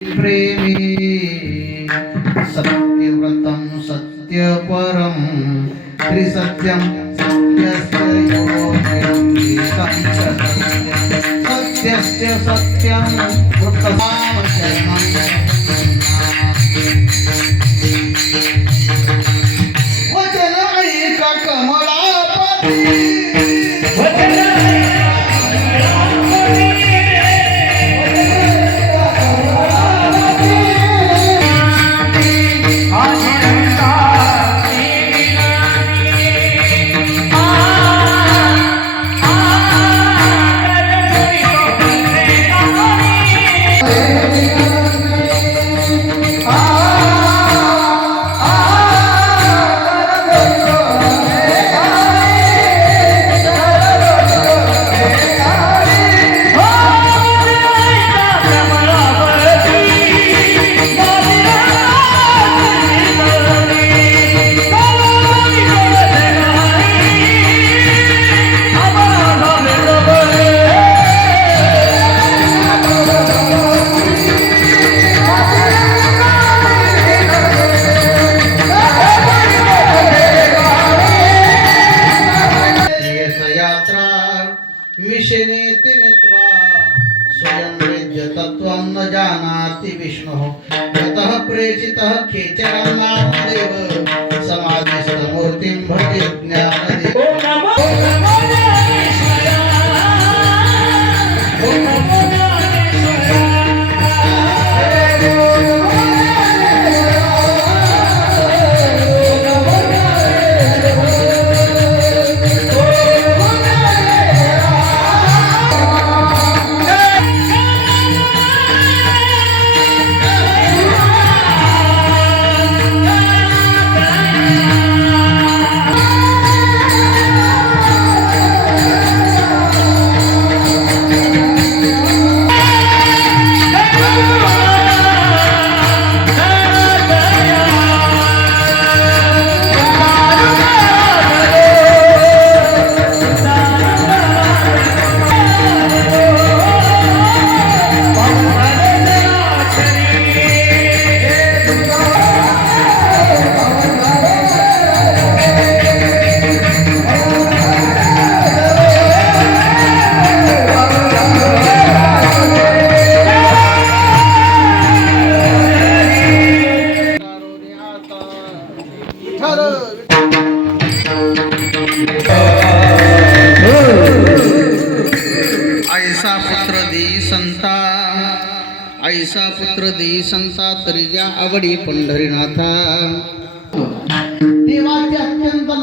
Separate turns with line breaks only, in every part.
प्रेमी सत्यव्रतं सत्यपरं त्रिसत्यं सत्यस्य योग्यं गीतं च सत्यं सत्यस्य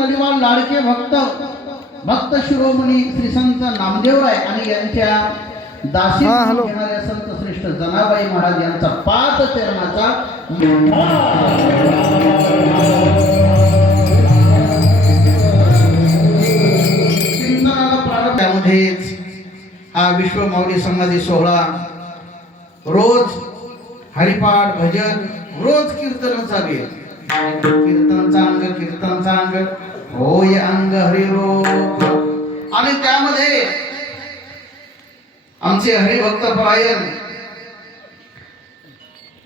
नडीवाळ लाडके भक्त. भक्त शिरोमणी श्री संत नामदेवराय आणि यांच्या दासी येणाऱ्या संत श्रेष्ठ जनाबाई महाराज यांचा पाच चरणाचा त्यामध्येच हा विश्व माऊली समाधी सोहळा रोज हरिपाठ भजन रोज कीर्तन चालू आहे कीर्तनचा अंग कीर्तनचा अंग. होय अंग हरिरो. आणि त्यामध्ये आमचे हरिभक्त परायण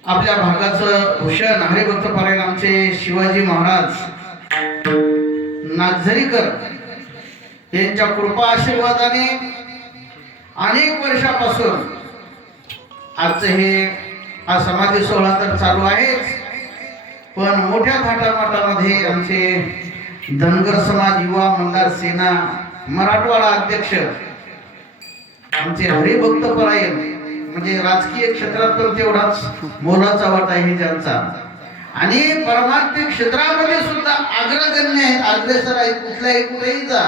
आपल्या भागाचं भूषण हरिभक्त परायण आमचे शिवाजी महाराज नागझरीकर यांच्या कृपा आशीर्वादाने अनेक वर्षापासून आजचं हे हा समाधी सोहळा तर चालू आहेच पण मोठ्या थाटामाटामध्ये आमचे धनगर समाज युवा मंदार सेना मराठवाडा अध्यक्ष आमचे हरिभक्त परायण म्हणजे राजकीय क्षेत्रात पण तेवढाच मोलाचा वाटा आहे ज्यांचा. आणि परमार्थिक क्षेत्रामध्ये सुद्धा अग्रगण्य आहेत अग्रेसर आहेत कुठल्याही कुठेही जा.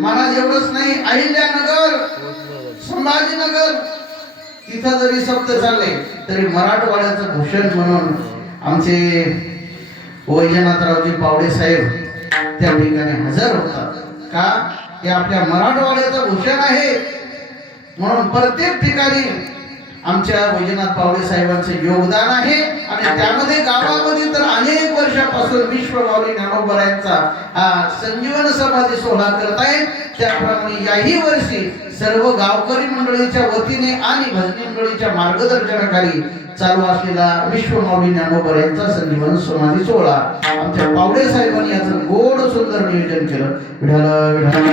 मला एवढंच नाही अहिल्यानगर संभाजीनगर तिथं जरी शब्द चालले तरी मराठवाड्याचं भूषण म्हणून आमचे वैजनाथरावजी पावडे साहेब त्या ठिकाणी हजर होतात. का? हे आपल्या मराठवाड्याचं भूषण आहे. म्हणून प्रत्येक ठिकाणी आमच्या वैजनाथ पावडे साहेबांचं योगदान आहे. आणि त्यामध्ये गावामध्ये तर अनेक वर्षापासून विश्व माऊली ज्ञानोबरायांचा हा संजीवन समाधी सोहळा करत आहे. त्याप्रमाणे याही वर्षी सर्व गावकरी मंडळीच्या वतीने आणि भजनी मंडळीच्या मार्गदर्शनाखाली चालू असलेला विश्व माऊली ज्ञानोबर यांचा संजीवन समाधी सोहळा आमच्या पावडे साहेबांनी याचं गोड सुंदर नियोजन केलं. विढाला विढाला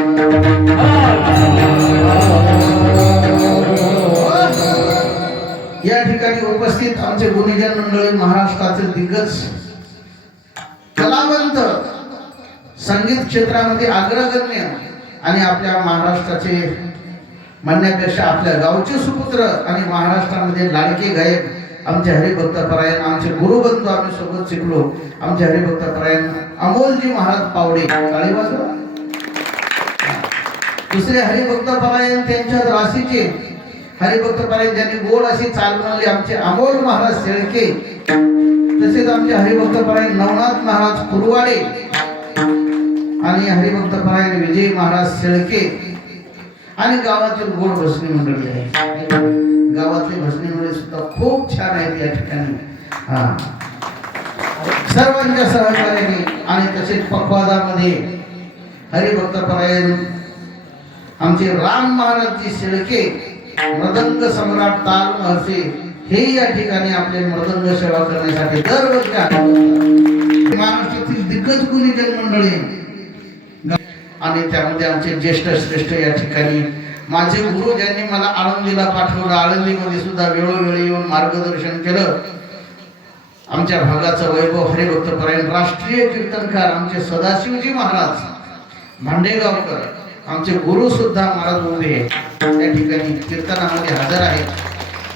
या ठिकाणी उपस्थित आमचे गुणीजन मंडळी महाराष्ट्रातील दिग्गज कलावंत संगीत क्षेत्रामध्ये अग्रगण्य आणि आपल्या महाराष्ट्राचे म्हणण्यापेक्षा आपल्या गावचे सुपुत्र आणि महाराष्ट्रामध्ये लाडके गायक आमचे हरिभक्त परायण आमचे गुरुबंधू आम्ही सोबत शिकलो. आमचे हरिभक्त परायण अमोलजी महाराज पावडे. काळी दुसरे हरिभक्त परायण त्यांच्या राशीचे हरिभक्त परायण ज्यांनी गोड अशी चाल बनवली आमचे अमोल महाराज शेळके तसेच आमचे हरिभक्त नवनाथ महाराज कुरवाडे आणि हरिभक्त परायण विजय महाराज शेळके आणि गावातील गोड भसनी मंडळी आहे गावातली भसणी मंडळी सुद्धा खूप छान आहेत या ठिकाणी. हा. सर्वांच्या सहकार्याने आणि तसेच पक्वादामध्ये हरिभक्त परायण आमचे राम महाराजजी शेळके मृदंग सम्राट ताल महर्षी हे या ठिकाणी आपले मृदंग सेवा करण्यासाठी दरवर्षी महाराष्ट्रातील दिग्गज गुणी मंडळी आणि त्यामध्ये आमचे ज्येष्ठ श्रेष्ठ या ठिकाणी माझे गुरु ज्यांनी मला आळंदीला पाठवलं आळंदीमध्ये सुद्धा वेळोवेळी येऊन मार्गदर्शन केलं. आमच्या भागाचं वैभव हरिभक्त परायण राष्ट्रीय कीर्तनकार आमचे सदाशिवजी महाराज भांडेगावकर आमचे गुरु सुद्धा महाराज उभे त्या ठिकाणी कीर्तनामध्ये हजर आहेत.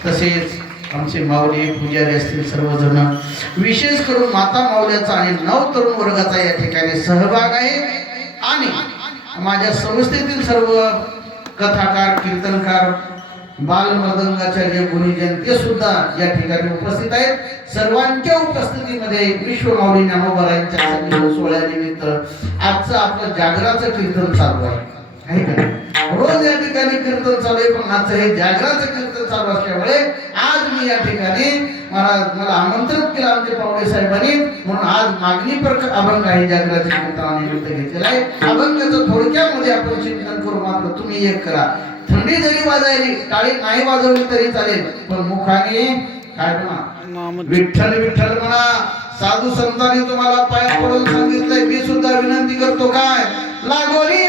तसेच आमचे माऊली पुजारी असतील सर्वजण. विशेष करून माता माऊल्याचा आणि नव तरुण वर्गाचा या ठिकाणी सहभाग आहे. आणि माझ्या संस्थेतील सर्व कथाकार कीर्तनकार बालमृदंगाचार्य गुरुजन ते सुद्धा या ठिकाणी उपस्थित आहेत. सर्वांच्या उपस्थितीमध्ये विश्व माऊली ज्ञानोबरांच्या सोहळ्यानिमित्त आजचं आपलं जागराचं कीर्तन चालू आहे. आहे का नाही? रोज या ठिकाणी कीर्तन चालू आहे पण आजचं हे जागराचं कीर्तन चालू असल्यामुळे आज मी या ठिकाणी महाराज मला आमंत्रित केलं आमच्या पावडे साहेबांनी म्हणून आज मागणी पर अभंग आहे जागराच्या कीर्तनानिमित्त घेतलेला आहे. अभंगाचं थोडक्यामध्ये आपण चिंतन करू मात्र तुम्ही एक करा. थंडी जरी वाजायली टाळी नाही वाजवली तरी चालेल पण मुखाने काय म्हणा? विठ्ठल विठ्ठल म्हणा साधू संतांनी तुम्हाला पाया पडून सांगितलंय मी सुद्धा विनंती करतो काय? लागोनी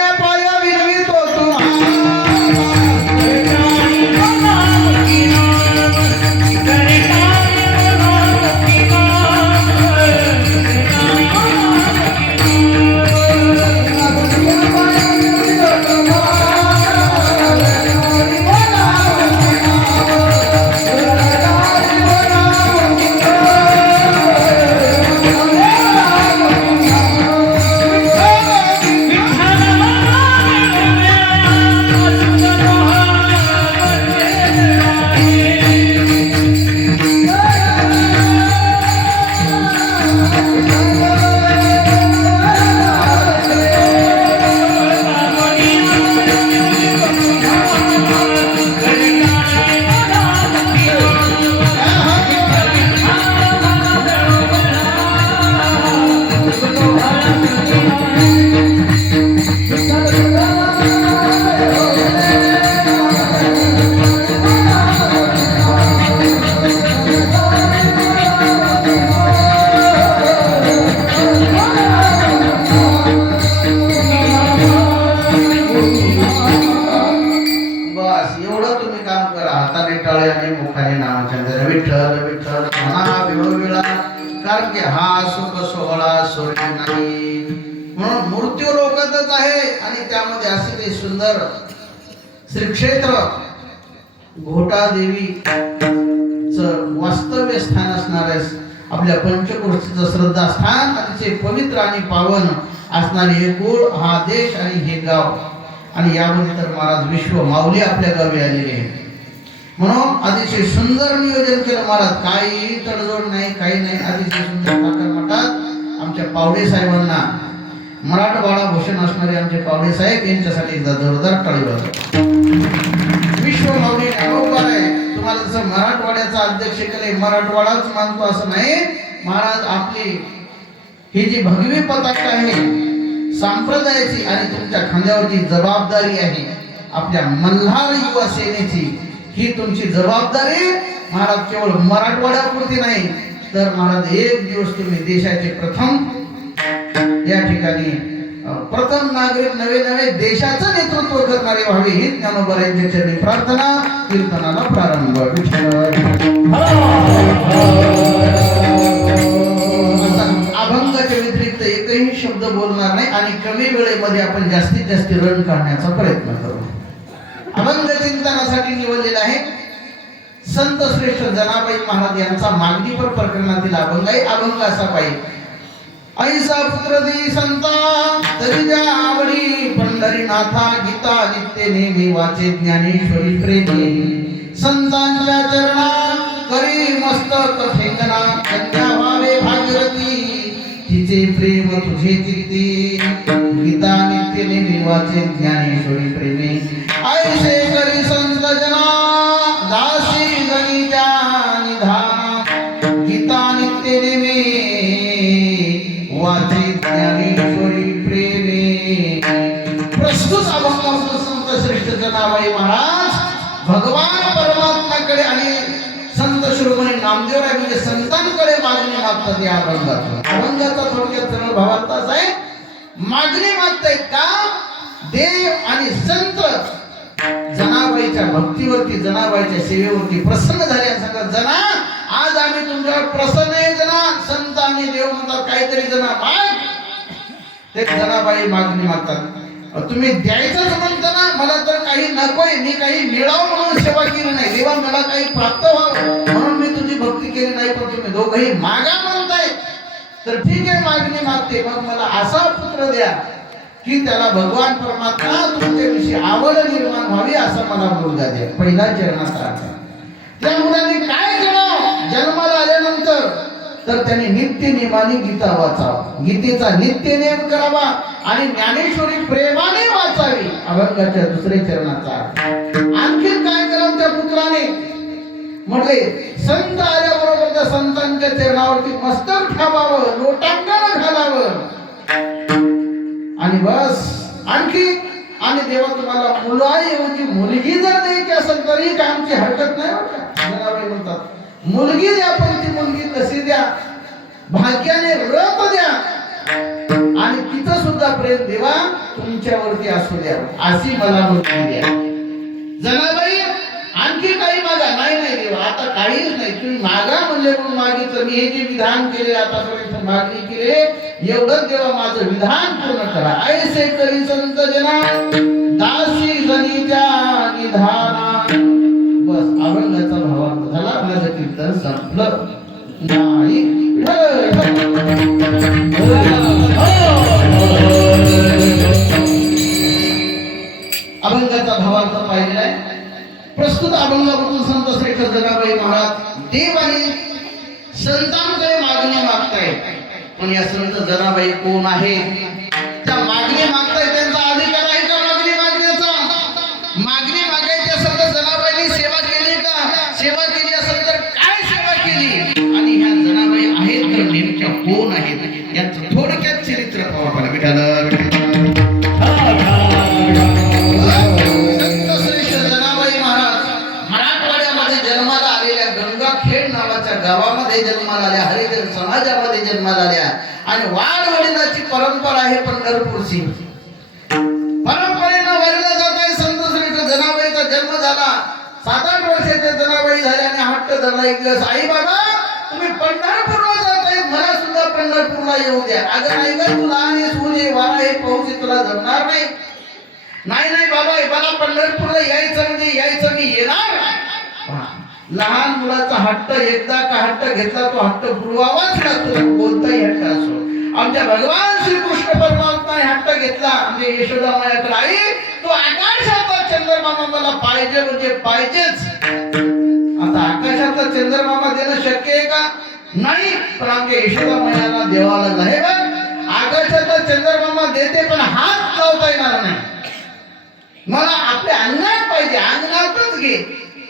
देवी वास्तव्य स्थान असणारे आपल्या पंचकृषीचं श्रद्धास्थान अतिशय पवित्र आणि पावन असणारे हे कुळ हा देश आणि हे गाव. आणि यामध्ये तर महाराज विश्व माऊली आपल्या गावी आलेले आहे. म्हणून अतिशय सुंदर नियोजन केलं महाराज. काही तडजोड नाही काही नाही. अतिशय सुंदर मठात आमच्या पावडे साहेबांना. मराठवाडा भूषण असणारे आमचे पावडे साहेब यांच्यासाठी एकदा जोरदार टाळी विश्व माऊली आहे. तुम्हाला जसं मराठवाड्याचा अध्यक्ष केले मराठवाडाच मानतो असं नाही. महाराज आपली ही जी भगवी पताका आहे सांप्रदायाची आणि तुमच्या खांद्यावरची जबाबदारी आहे. आपल्या मल्हार युवा सेनेची ही तुमची जबाबदारी. महाराज केवळ मराठवाड्यापुरती नाही तर महाराज एक दिवस तुम्ही देशाचे प्रथम या ठिकाणी प्रथम नागरिक नवे नवे देशाचं नेतृत्व करणारे व्हावे ही ज्ञानोबरांच्या चरणी. प्रार्थना कीर्तनाला प्रारंभ. विठ्ठल. अभंगाच्या व्यतिरिक्त एकही शब्द बोलणार नाही आणि कमी वेळेमध्ये आपण जास्तीत जास्त रन काढण्याचा प्रयत्न करू. अभंग चिंतनासाठी निवडलेला आहे. संत श्रेष्ठ जनाबाई महाराज यांचा मागणीपर प्रकरणातील अभंग आहे. अभंग असा पाहिजे. ऐसा पुत्र दी संता तरी ज्या आवडी पंढरीनाथा गीता नित्य नेहमी वाचे ज्ञानेश्वरी प्रेमी. संतांच्या चरणा करी मस्तक फेकना कन्या व्हावे भागीरथी. तिचे प्रेम तुझे चित्ती. गीता नित्य नेहमी वाचे ज्ञानेश्वरी प्रेमी. ऐसे करी होतो नाव आहे जनाबाई महाराज. भगवान परमात्म्याकडे आणि संत शिरोमणी नामदेवराय म्हणजे संतांकडे मागणी मागतात या अभंगात अभंगाचा थोडक्यात सरळ भावार्थ आहे. मागणी मागताय का? देव आणि संत जनाबाईच्या भक्तीवरती जनाबाईच्या सेवेवरती प्रसन्न झाले सांगा जना आज आम्ही तुमच्यावर प्रसन्न आहे जना. संत आणि देव म्हणतात काहीतरी जना माग. ते जनाबाई मागणी मागतात. तुम्ही द्यायचं म्हणता ना मला तर काही नकोय मी काही मिळावं म्हणून सेवा केली नाही. देवा मला काही प्राप्त व्हावं म्हणून मी तुझी भक्ती केली नाही पण तुम्ही दोघंही मागा म्हणताय. तर ठीक आहे मागणी मागते. मग मला असा पुत्र द्या की त्याला भगवान परमात्मा तुमच्याविषयी आवड निर्माण व्हावी असा मला मुलगा द्या. पहिला चरणाचा अर्थ. त्या मुलाने काय केलं जन्माला आल्यानंतर तर त्याने नित्य नियमाने गीता वाचावा. गीतेचा नित्य नियम करावा आणि ज्ञानेश्वरी प्रेमाने वाचावी. अभंगाच्या दुसऱ्या चरणाचा आणखीन काय केलं त्या पुत्राने? म्हटले संत आल्याबरोबर त्या संतांच्या चरणावरती मस्तक ठेवावं लोटांगण घालावं. आणि बस आणखी आणि देवा तुम्हाला मुलाऐवजी मुलगी जर द्यायची असेल तरी काय आमची हरकत नाही? म्हणतात मुलगी द्या पण ती मुलगी कशी द्या. भाग्याने रप द्या. आणि तिचं सुद्धा प्रेम देवा तुमच्यावरती असू द्या. अशी मला मुलगी द्या. जनाबाई आणखी काही मागा? नाही नाही देवा आता काहीच नाही. तुम्ही मागा म्हणले म्हणून मागितलं. मी हे जे विधान केले आतापर्यंत मागणी केले एवढंच देवा माझं विधान पूर्ण करा. ऐसे करी संत जना दासी जनीच्या निधाना. बस अभंगाचा कीर्तन संपलं. नाही. अभंगाचा भावार्थ पाहिलेला आहे प्रस्तुत अभंगामधून संत श्रेष्ठ जनाबाई महाराज देव आणि संतांकडे मागणी मागताय. पण या संत जनाबाई कोण आहे? त्या मागणी मागताय त्यांचा अधिकार आहे का मागणी मागण्याचा? मागणी मागायची असेल तर जनाबाईंनी सेवा केली का? सेवा केली नेमक्या कोण आहेत यांचं थोडक्यात चरित्र जन्माला आलेल्या गंगाखेड नावाच्या गावामध्ये जन्माला आल्या हरिजन समाजामध्ये जन्माला आल्या. आणि वाढ वडिलाची परंपरा आहे पंढरपूरची परंपरेनं वडिला जात आहे संत श्रेष्ठ जनाबाईचा जन्म झाला. सात आठ वर्षाच्या जनाबाई झाल्याने आणि हट्ट धरला. एक दिवस आई बाबा तुम्ही पंढरपूर जात आहे मला सुद्धा पंढरपूरला येऊ द्या. अगं नाही गं तुला आणि सूर्य वारा हे पाऊस हे तुला जमणार नाही. नाही नाही बाबा मला पंढरपूरला यायचं म्हणजे यायचं मी येणार. लहान मुलाचा हट्ट एकदा का हट्ट घेतला तो हट्ट पुरवावाच लागतो कोणताही हट्ट असो. आमच्या भगवान श्रीकृष्ण परमात्माने हट्ट घेतला. म्हणजे यशोदा मायाकडे आई तो आकाशाचा चंद्रमामा मला पाहिजे म्हणजे पाहिजेच. आता आकाशाचा चंद्रमामा देणं शक्य नाही पण आमच्या यशोदा मायाला देवाला लागला हे बघ आकाशाचा चंद्रमामा देते पण हात लावता येणार नाही. मला आपल्या अंगणात पाहिजे अंगणातच घे.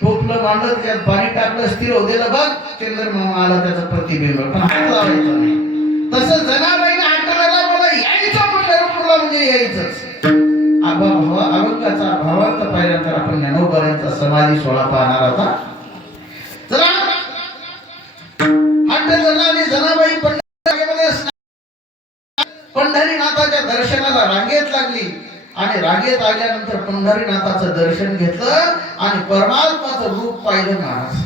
टोपलं मांडलं त्याच्यात पाणी टाकलं स्थिर होतेलं बघ चंद्रमामा आला त्याचं प्रतिबिंब. पण हात लावायचं नाही. तसं जनाबाईने हाताळायला मला यायचं पंढरपूरला म्हणजे यायचंच. आबा भावा अभंगाचा भावार्थ पाहिल्यानंतर आपण ज्ञानोबरांचा समाधी सोहळा पाहणार होता दर्शनाला रांगेत लागली. आणि रांगेत आल्यानंतर पंढरीनाथाचं दर्शन घेतलं आणि परमात्माचं रूप पाहिलं महाराज.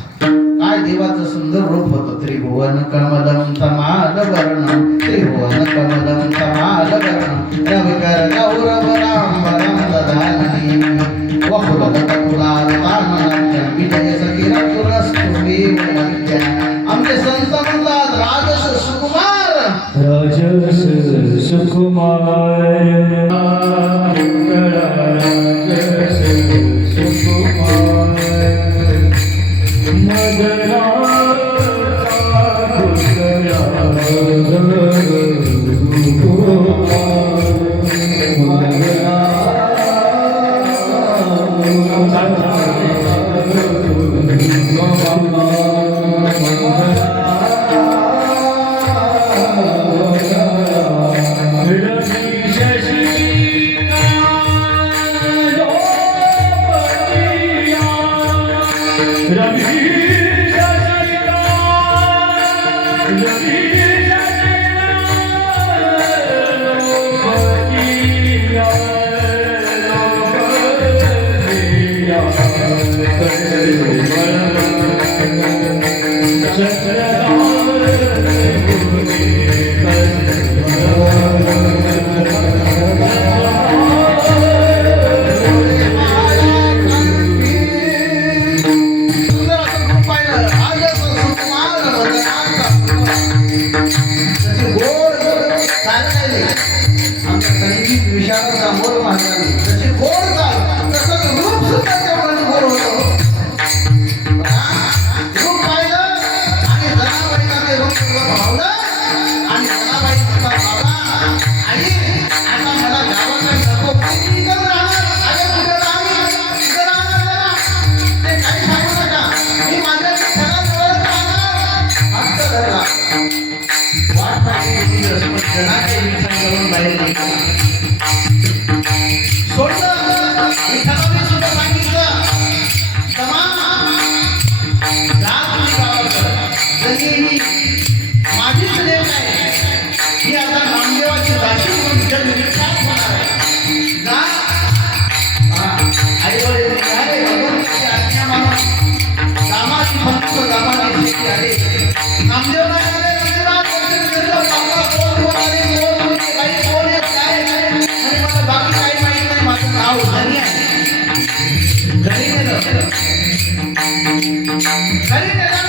काय देवाचं सुंदर रूप होतं. त्रिभुवन कमलम तमाल वर्ण त्रिभुवन कमलम तमाल वर्ण. रविकर गौरव राम. Mala ಸರಿ